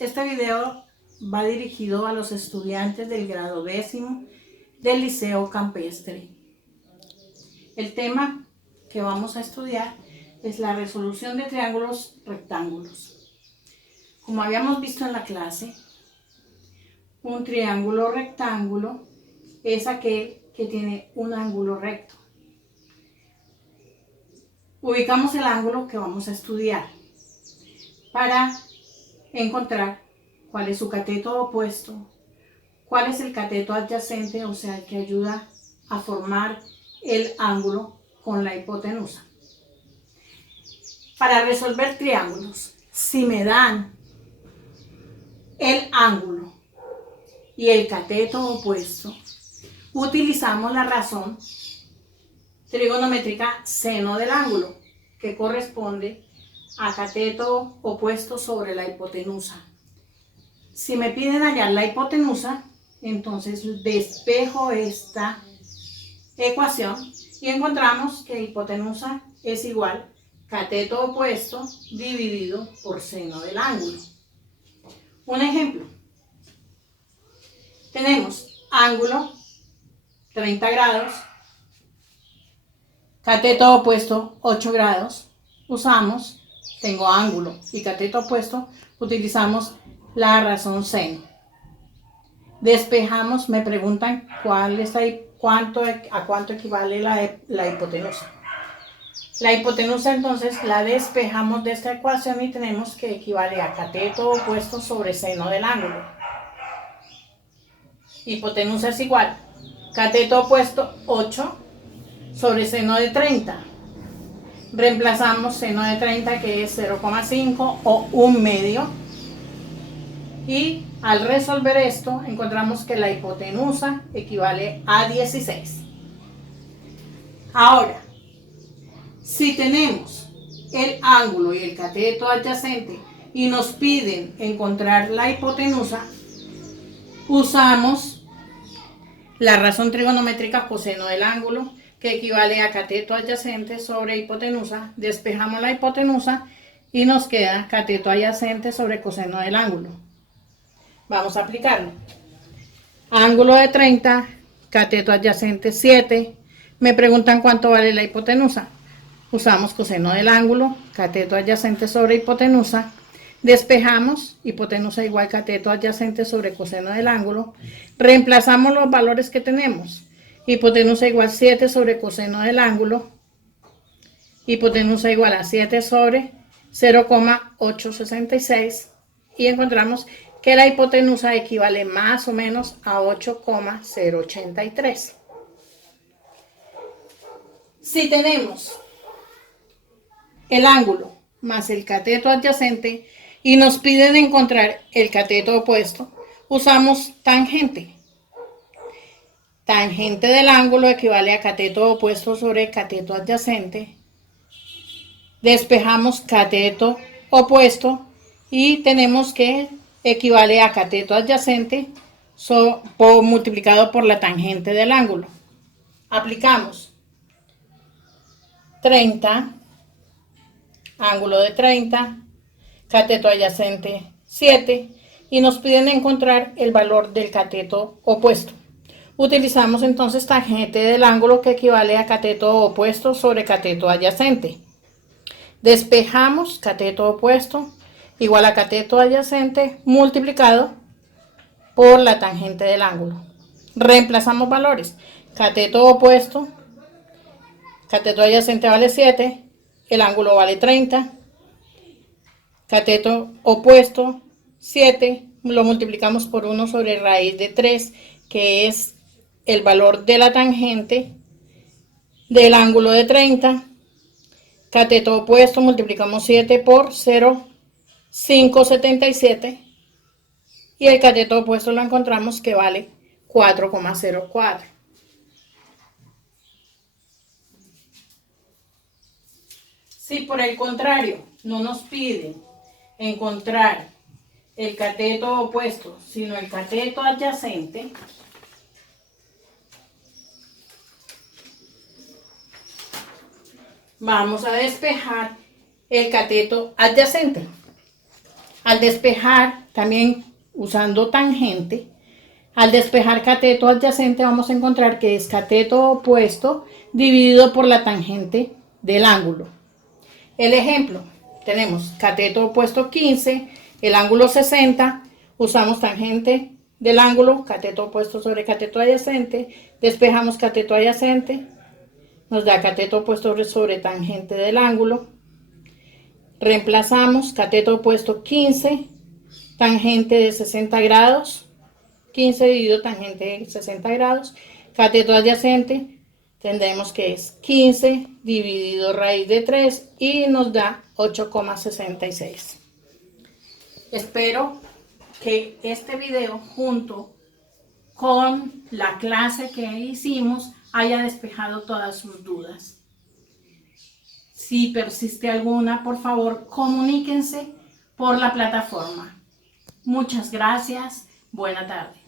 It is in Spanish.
Este video va dirigido a los estudiantes del grado 10º del Liceo Campestre. El tema que vamos a estudiar es la resolución de triángulos rectángulos. Como habíamos visto en la clase, un triángulo rectángulo es aquel que tiene un ángulo recto. Ubicamos el ángulo que vamos a estudiar para encontrar cuál es su cateto opuesto, cuál es el cateto adyacente, o sea, que ayuda a formar el ángulo con la hipotenusa. Para resolver triángulos, si me dan el ángulo y el cateto opuesto, utilizamos la razón trigonométrica seno del ángulo, que corresponde a cateto opuesto sobre la hipotenusa. Si me piden hallar la hipotenusa, entonces despejo esta ecuación y encontramos que hipotenusa es igual cateto opuesto dividido por seno del ángulo. Un ejemplo. Tenemos ángulo 30 grados, cateto opuesto 8 grados. Tengo ángulo y cateto opuesto, utilizamos la razón seno. Despejamos, me preguntan a cuánto equivale la hipotenusa. La hipotenusa entonces la despejamos de esta ecuación y tenemos que equivale a cateto opuesto sobre seno del ángulo. Hipotenusa es igual cateto opuesto 8 sobre seno de 30. Reemplazamos seno de 30, que es 0,5 o 1/2. Y al resolver esto, encontramos que la hipotenusa equivale a 16. Ahora, si tenemos el ángulo y el cateto adyacente y nos piden encontrar la hipotenusa, usamos la razón trigonométrica coseno del ángulo, que equivale a cateto adyacente sobre hipotenusa. Despejamos la hipotenusa y nos queda cateto adyacente sobre coseno del ángulo. Vamos a aplicarlo. Ángulo de 30, cateto adyacente 7. Me preguntan cuánto vale la hipotenusa. Usamos coseno del ángulo, cateto adyacente sobre hipotenusa. Despejamos, hipotenusa igual cateto adyacente sobre coseno del ángulo. Reemplazamos los valores que tenemos. Hipotenusa igual 7 sobre coseno del ángulo. Hipotenusa igual a 7 sobre 0,866. Y encontramos que la hipotenusa equivale más o menos a 8,083. Si tenemos el ángulo más el cateto adyacente y nos piden encontrar el cateto opuesto, usamos tangente. Tangente del ángulo equivale a cateto opuesto sobre cateto adyacente. Despejamos cateto opuesto y tenemos que equivale a cateto adyacente multiplicado por la tangente del ángulo. Aplicamos 30, ángulo de 30, cateto adyacente 7 y nos piden encontrar el valor del cateto opuesto. Utilizamos entonces tangente del ángulo, que equivale a cateto opuesto sobre cateto adyacente. Despejamos cateto opuesto igual a cateto adyacente multiplicado por la tangente del ángulo. Reemplazamos valores. Cateto opuesto, cateto adyacente vale 7, el ángulo vale 30. Cateto opuesto 7, lo multiplicamos por 1 sobre raíz de 3, que es el valor de la tangente del ángulo de 30. Cateto opuesto multiplicamos 7 por 0,577 y el cateto opuesto lo encontramos que vale 4,04. Si por el contrario no nos piden encontrar el cateto opuesto, sino el cateto adyacente, vamos a despejar el cateto adyacente. Al despejar, también usando tangente, al despejar cateto adyacente vamos a encontrar que es cateto opuesto dividido por la tangente del ángulo. El ejemplo, tenemos cateto opuesto 15, el ángulo 60, usamos tangente del ángulo, cateto opuesto sobre cateto adyacente, despejamos cateto adyacente, nos da cateto opuesto sobre tangente del ángulo, reemplazamos cateto opuesto 15, tangente de 60 grados, 15 dividido tangente de 60 grados, cateto adyacente, tendremos que es 15 dividido raíz de 3 y nos da 8,66. Espero que este video junto con la clase que hicimos haya despejado todas sus dudas. Si persiste alguna, por favor, comuníquense por la plataforma. Muchas gracias. Buena tarde.